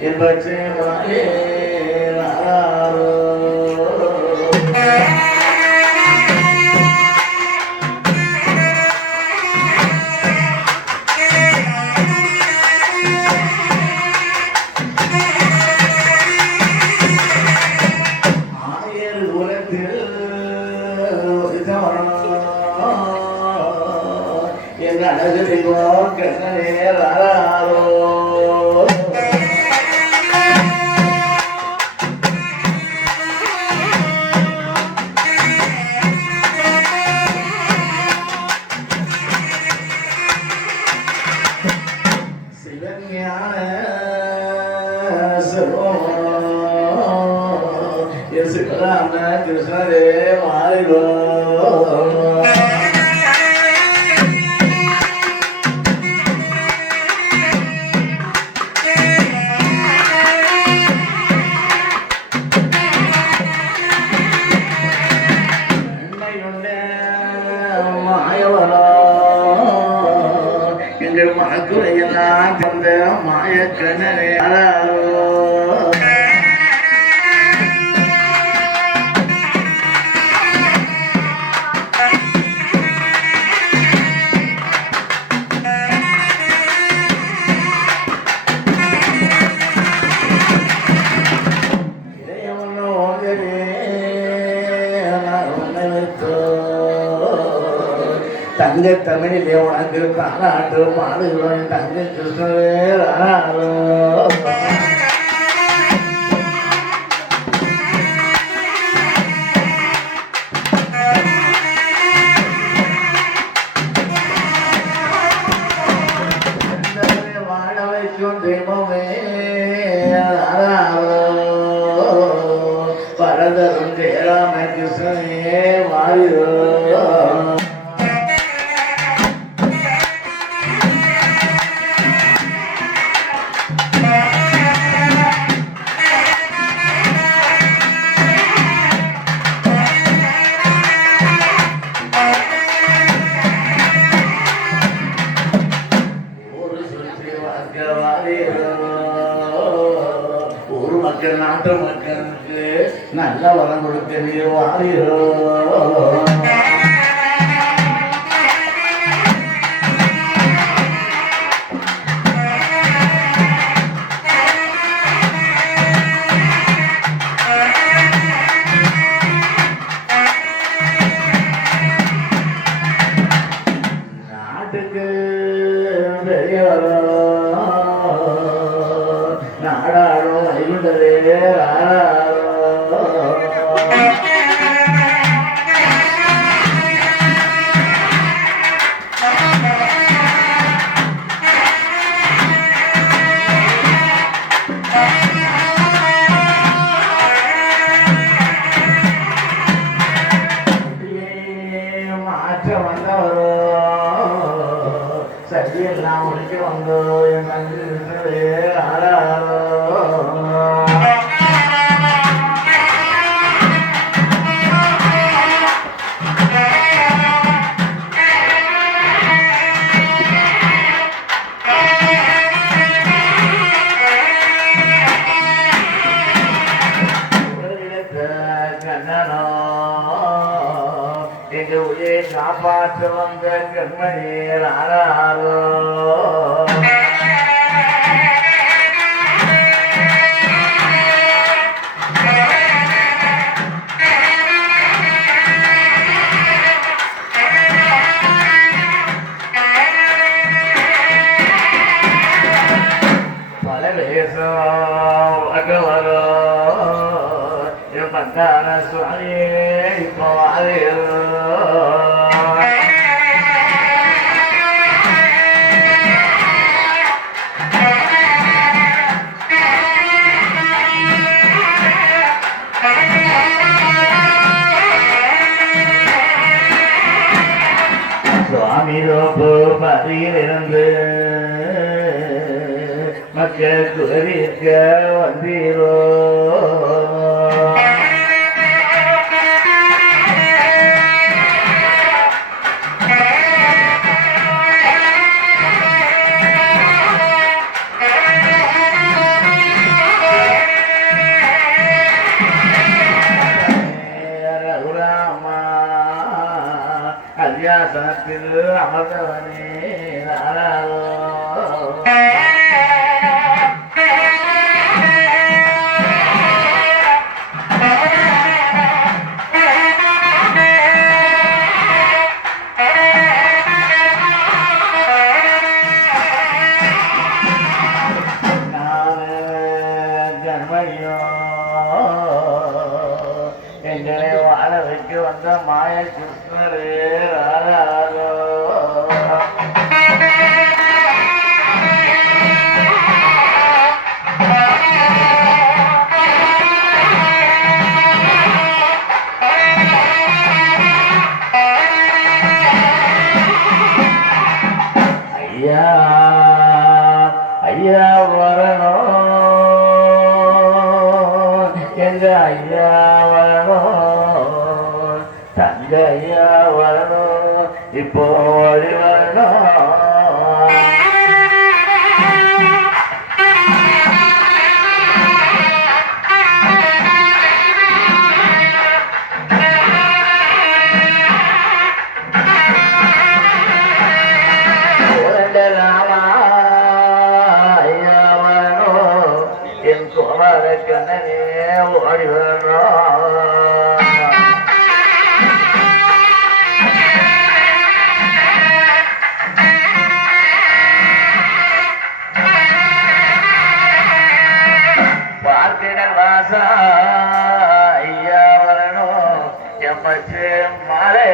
என் பச்சை மாயே கிருஷ்ணரே மாறிவோ மாயவரோ எங்கள் மனக்குறையெல்லாம் தந்த மாயக்கண்ணரே தங்க தமிழிலே உனக்கு தாராட்டு பாடுகிறோம் தங்க கிருஷ்ணரே வாழ வைக்கும் தெய்வமே பரதரும் ஜெயராம கிருஷ்ணனே வாழிரோ ஒரு மக்கள் நாட்டு மக்களுக்கு நல்ல வரம் கொடுக்க நீ வாரியோ நாட்டுக்கு பெரியவரோ நாடாடும் வைகுண்டரே மாற்ற வந்தவரோ சரியெல்லாம் முடிக்க வந்தோ என் நன்றி ஆறாரோ கண்ணனோ எங்க உயிரை காப்பாற்ற வந்த கண்மணி ஆறாரோ பல வேஷம் வகவரோ என் பந்தான சுவாமியே இப்போ வாரியோ சுவாமிரோப்பு பதியிலிருந்து மக்கள் குறைக்க வந்தீரோ களத்தில் அமர்ந்தவனே நானாரோ எங்களை வாழ வைக்க வந்த மாய கிருஷ்ணரே ராராரோ ஐயா ஐயா வரணும் எங்க ஐயா வரணும் தங்க ஐயா வரணும் இப்போ ஓடி வரணும் என் கோமார கண்ணனே ஓடி வரணும் பார்த்திடல் வாசா ஐயா வரணும் எம்மச்சு மாலை